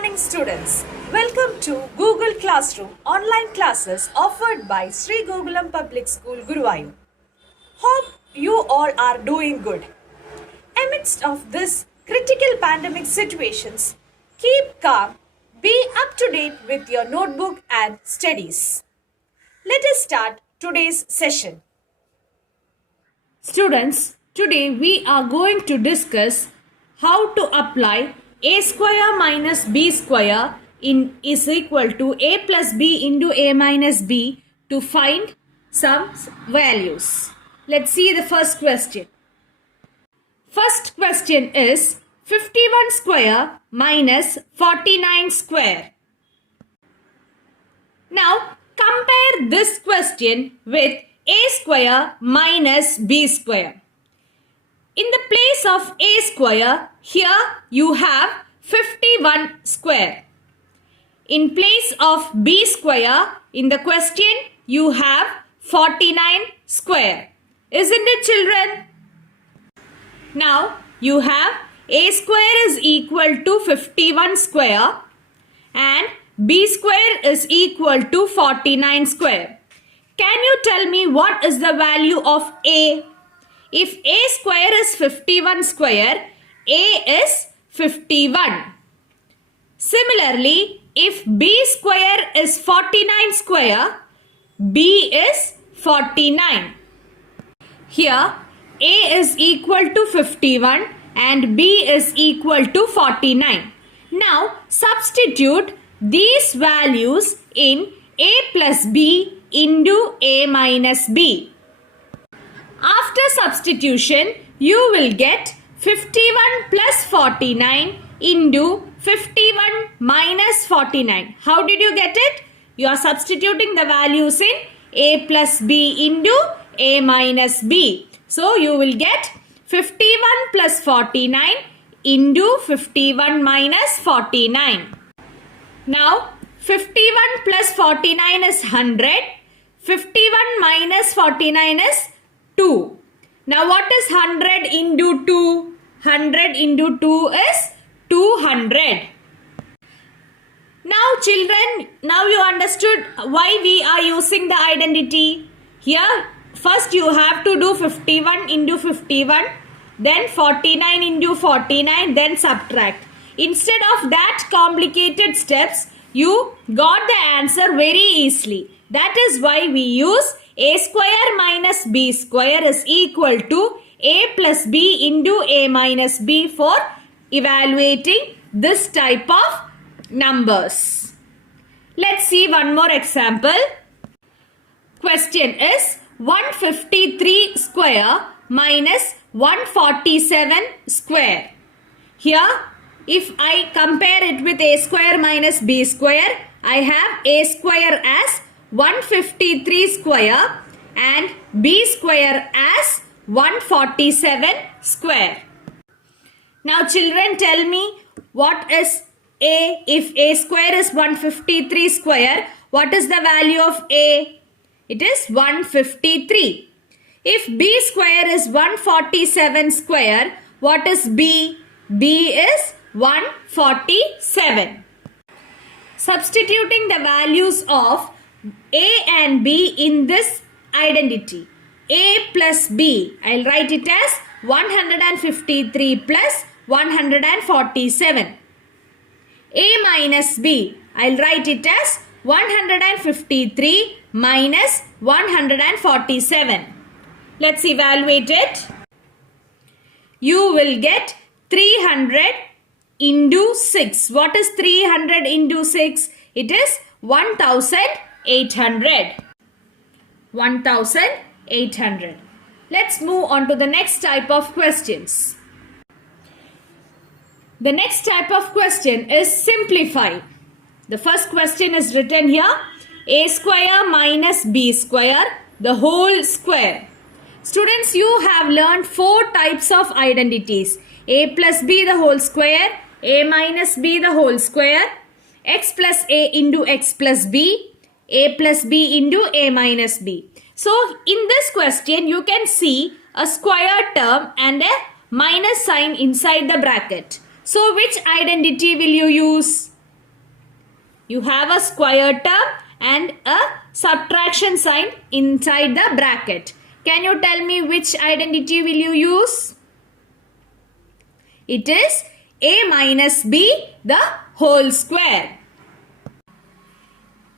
morning, students. Welcome to Google Classroom online classes offered by Sri Gokulam Public School, Guruvayur. Hope you all are doing good. Amidst of this critical pandemic situations, keep calm, be up to date with your notebook and studies. Let us start today's session. Students, today we are going to discuss how to apply a square minus b square is equal to a plus b into a minus b to find some values. Let's see the first question. First question is 51 square minus 49 square. Now compare this question with a square minus b square. In the place of a square, here you have 51 square. In place of b square, in the question, you have 49 square. Isn't it, children? Now, you have a square is equal to 51 square and b square is equal to 49 square. Can you tell me what is the value of a? If a square is 51 square, a is 51. Similarly, if b square is 49 square, b is 49. Here, a is equal to 51 and b is equal to 49. Now, substitute these values in a plus b into a minus b. After substitution, you will get 51 plus 49 into 51 minus 49. How did you get it? You are substituting the values in a plus b into a minus b. So, you will get 51 plus 49 into 51 minus 49. Now, 51 plus 49 is 100. 51 minus 49 is 2. Now what is 100 into 2? 100 into 2 is 200. Now children, now you understood why we are using the identity. Here first you have to do 51 into 51, then 49 into 49, then subtract. Instead of that complicated steps, you got the answer very easily. That is why we use a square minus b square is equal to a plus b into a minus b for evaluating this type of numbers. Let's see one more example. Question is 153 square minus 147 square. Here, if I compare it with a square minus b square, I have a square as 153 square and b square as 147 square. Now children, tell me what is a? If a square is 153 square, what is the value of a? It is 153. If b square is 147 square, what is b? b is 147. Substituting the values of a and b in this identity. A plus b, I'll write it as 153 plus 147. A minus b, I'll write it as 153 minus 147. Let's evaluate it. You will get 300 into 6. What is 300 into 6? It is 1800. 1800. Let's move on to the next type of questions. The next type of question is simplify. The first question is written here. A square minus b square, the whole square. Students, you have learned 4 types of identities. A plus b the whole square, a minus b the whole square, x plus a into x plus b, a plus b into a minus b. So, in this question, you can see a square term and a minus sign inside the bracket. So, which identity will you use? you have a square term and a subtraction sign inside the bracket. Can you tell me which identity will you use? It is a minus b the whole square.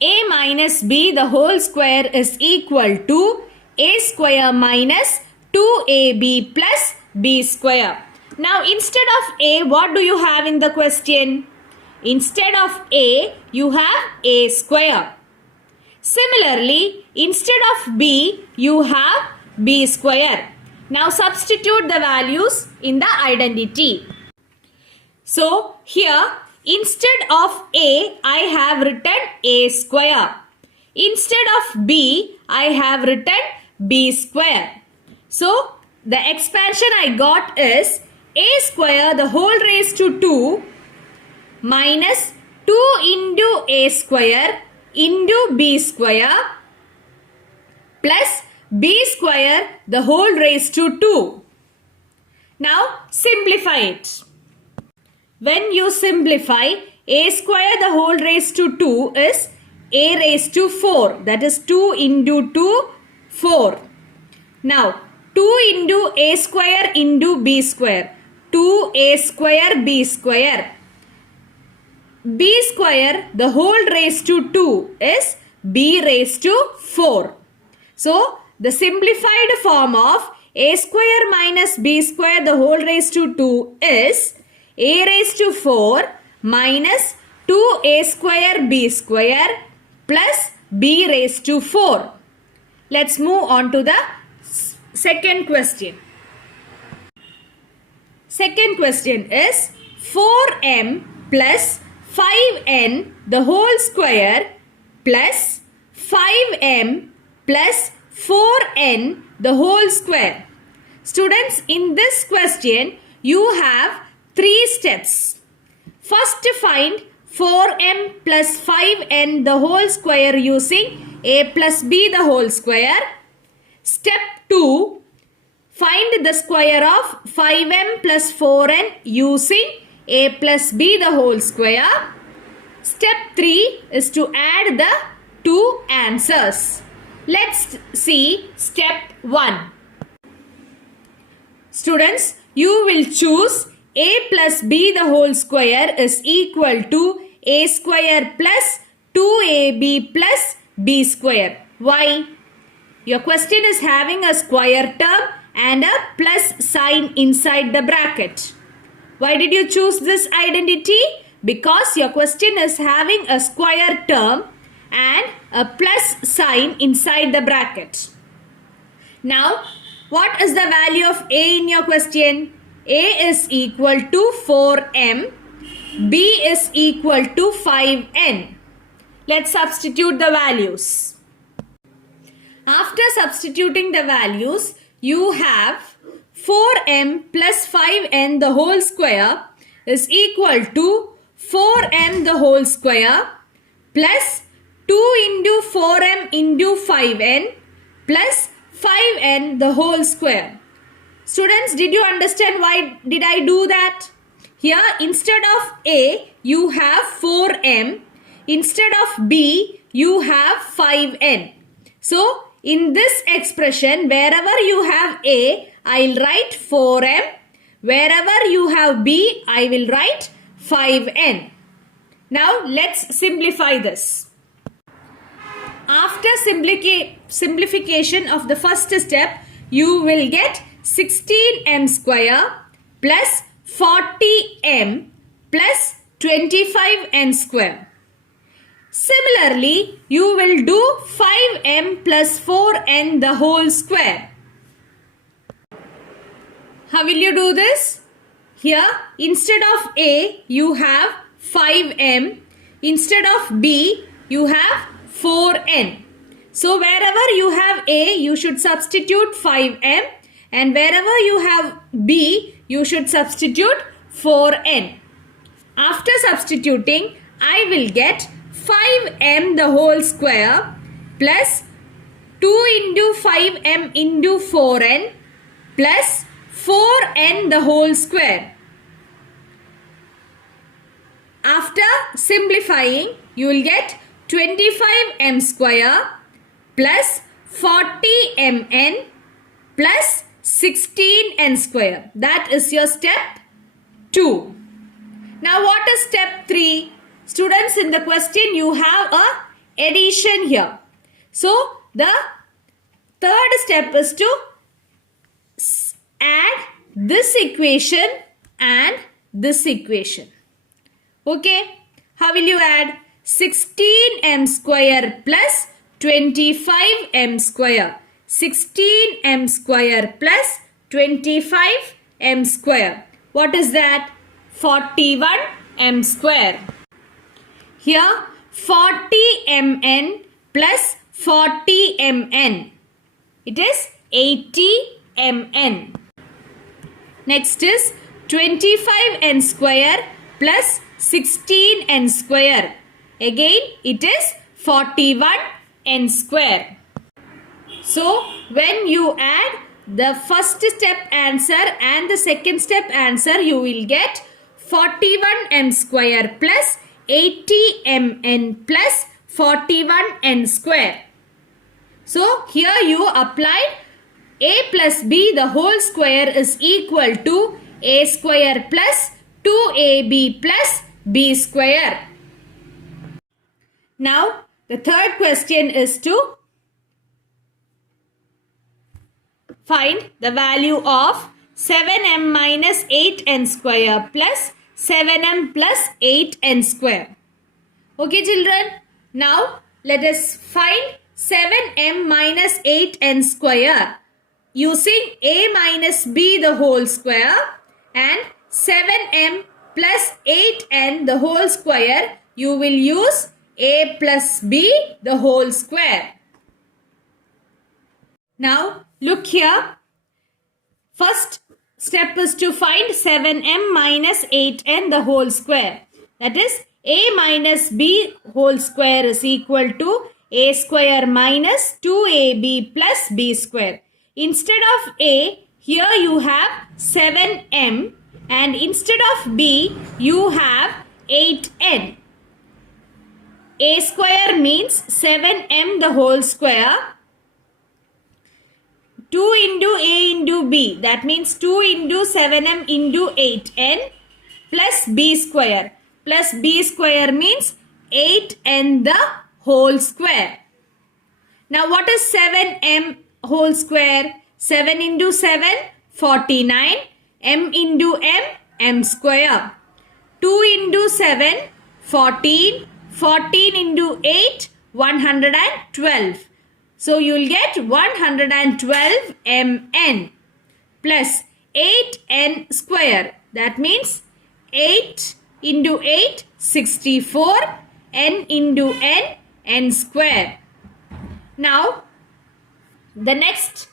A minus b the whole square is equal to a square minus 2ab plus b square. Now instead of a, what do you have in the question? Instead of a, you have a square. Similarly, instead of b, you have b square. Now substitute the values in the identity. So here, instead of a, I have written a square. Instead of b, I have written b square. So the expansion I got is a square the whole raised to 2 minus 2 into a square into b square plus b square the whole raised to 2. Now simplify it. When you simplify, a square the whole raised to 2 is a raised to 4. That is 2 into 2, 4. Now 2 into a square into b square. 2a square b square. B square the whole raised to 2 is b raised to 4. So the simplified form of a square minus b square the whole raised to 2 is a raised to 4 minus 2a square b square plus b raised to 4. Let's move on to the second question. Second question is 4m plus 5n the whole square plus 5m plus 4n the whole square. Students, in this question, you have 3 steps. First, find 4m plus 5n the whole square using a plus b the whole square. Step 2. Find the square of 5m plus 4n using a plus b the whole square. Step 3 is to add the 2 answers. Let's see step 1. Students, you will choose a plus b the whole square is equal to a square plus 2ab plus b square. Why? Your question is having a square term and a plus sign inside the bracket. Why did you choose this identity? Because your question is having a square term and a plus sign inside the bracket. Now, what is the value of a in your question? A is equal to 4m. B is equal to 5n. Let's substitute the values. After substituting the values, you have 4m plus 5n the whole square is equal to 4m the whole square plus 2 into 4m into 5n plus 5n the whole square. Students, did you understand why did I do that? Here, instead of a, you have 4m. Instead of b, you have 5n. So, in this expression, wherever you have a, I will write 4m. Wherever you have b, I will write 5n. Now, let's simplify this. After simplification of the first step, you will get 16m square plus 40m plus 25n square. Similarly, you will do 5m plus 4n the whole square. How will you do this? Here, instead of a, you have 5m. Instead of b, you have 4n. So, wherever you have a, you should substitute 5m. And wherever you have b, you should substitute 4n. After substituting, I will get 5m the whole square plus 2 into 5m into 4n plus 4n the whole square. After simplifying, you will get 25m square plus 40mn plus 16n square. That is your step 2. Now what is step 3? Students, in the question you have a addition here. So the third step is to add this equation and this equation. Okay, how will you add? 16m square plus 25m square. 16m square plus 25m square. What is that? 41m square. Here 40mn plus 40mn. It is 80mn. Next is 25n square plus 16n square. Again it is 41n square. So when you add the first step answer and the second step answer, you will get 41m square plus 80mn plus 41n square. So here you applied a plus b the whole square is equal to a square plus 2ab plus b square. Now the third question is to find the value of 7m minus 8n square plus 7m plus 8n square. Okay children, now let us find 7m minus 8n square using a minus b the whole square and 7m plus 8n the whole square, you will use a plus b the whole square. Now look here. First step is to find 7m minus 8n the whole square. That is a minus b whole square is equal to a square minus 2ab plus b square. Instead of a, here you have 7m and instead of b, you have 8n. A square means 7m the whole square. 2 into a into b, that means 2 into 7m into 8n plus b square. Plus b square means 8n the whole square. Now what is 7m whole square? 7 into 7, 49. M into m, m square. 2 into 7, 14. 14 into 8, 112. So you will get 112 mn plus 8n square. That means 8 into 8, 64. N into n, n square. Now the next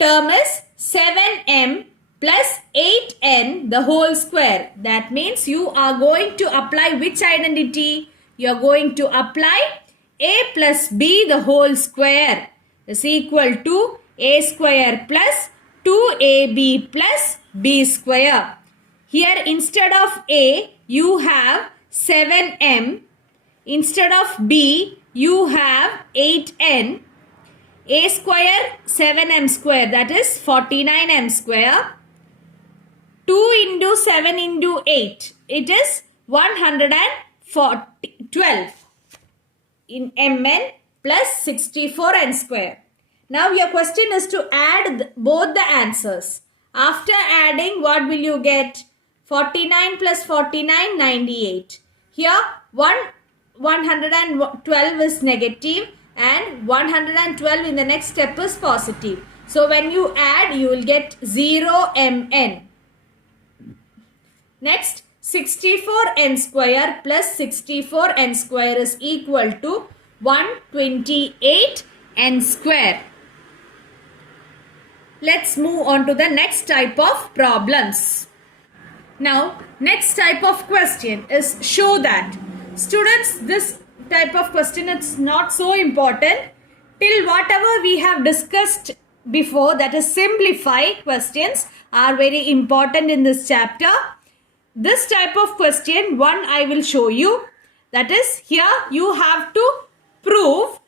term is 7m plus 8n the whole square. That means you are going to apply which identity? You are going to apply a plus b the whole square is equal to a square plus 2ab plus b square. Here instead of a, you have 7m. Instead of b, you have 8n. A square, 7m square, that is 49m square. 2 into 7 into 8, it is 112 in mn plus 64n square. Now your question is to add both the answers. After adding, what will you get? 49 plus 49, 98. Here 112 is negative and 112 in the next step is positive. So when you add, you will get 0 mn. Next, 64n square plus 64n square is equal to 128n square. Let's move on to the next type of problems. Now, next type of question is show that. Students, this type of question is not so important till whatever we have discussed before, that is simplify questions, are very important in this chapter. This type of question, one I will show you. That is, here you have to prove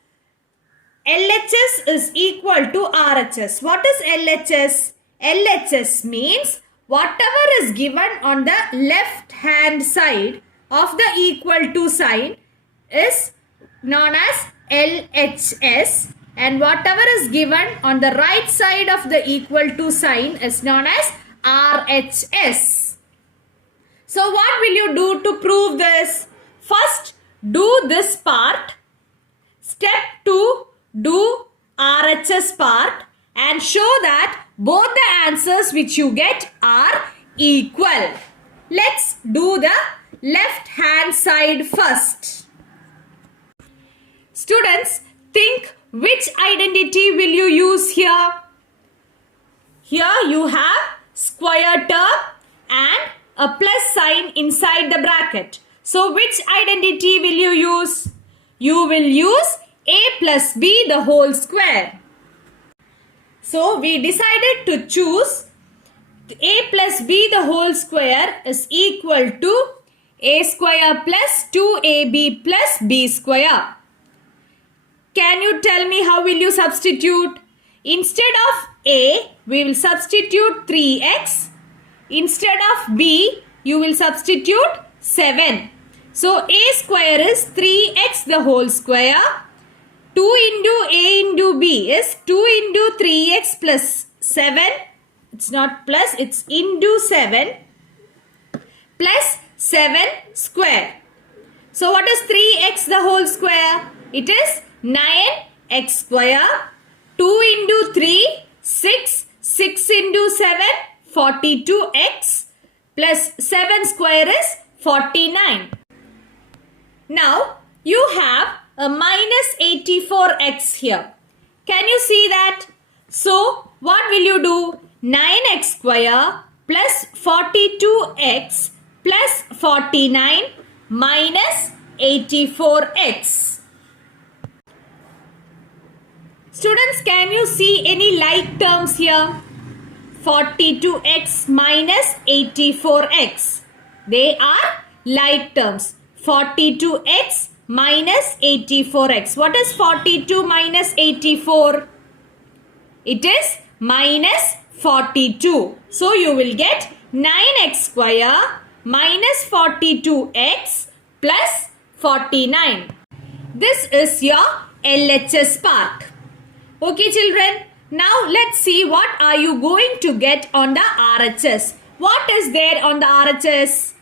LHS is equal to RHS. What is LHS? LHS means whatever is given on the left hand side of the equal to sign is known as LHS, and whatever is given on the right side of the equal to sign is known as RHS. So what will you do to prove this? First, do this part. Step 2, do RHS part and show that both the answers which you get are equal. Let's do the left hand side first. Students, think which identity will you use here? Here you have square term and a plus sign inside the bracket. So which identity will you use? You will use a plus b the whole square. So we decided to choose a plus b the whole square is equal to a square plus 2ab plus b square. Can you tell me how will you substitute? Instead of a, we will substitute 3x. Instead of b, you will substitute 7. So a square is 3x the whole square. 2 into a into b is 2 into 3x plus 7. It's not plus, it's into 7 plus 7 square. So what is 3x the whole square? It is 9x square. 2 into 3, 6. 6 into 7, 42x plus 7 square is 49. Now you have a minus 84x here. Can you see that? So what will you do? 9x square plus 42x plus 49 minus 84x. Students, can you see any like terms here? 42x minus 84x. They are like terms. 42x minus 84x. What is 42 minus 84? It is minus 42. So you will get 9x square minus 42x plus 49. This is your LHS part. Okay children, now let's see what are you going to get on the RHS. What is there on the RHS?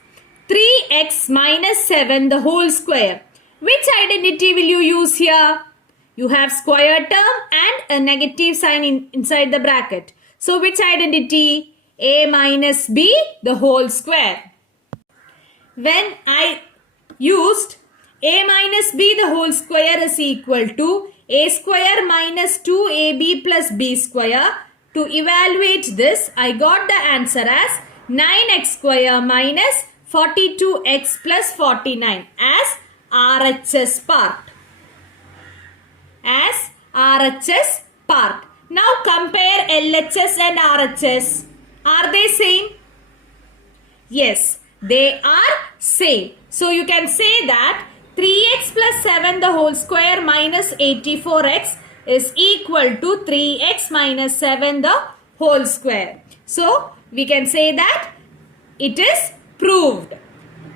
3x minus 7 the whole square. Which identity will you use here? You have square term and a negative sign inside the bracket. So which identity? A minus b the whole square. When I used a minus b the whole square is equal to a square minus 2ab plus b square. To evaluate this, I got the answer as 9x square minus 42x plus 49 as RHS part. As RHS part. Now compare LHS and RHS. Are they same? Yes, they are same. So you can say that 3x plus 7 the whole square minus 84x is equal to 3x minus 7 the whole square. So we can say that it is proved.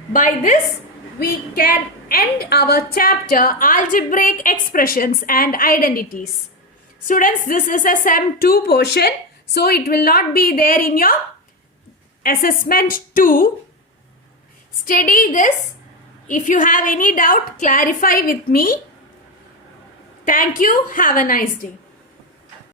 By this we can end our chapter algebraic expressions and identities. Students, this is a SEM 2 portion, so it will not be there in your assessment 2. Study this. If you have any doubt, clarify with me. Thank you. Have a nice day.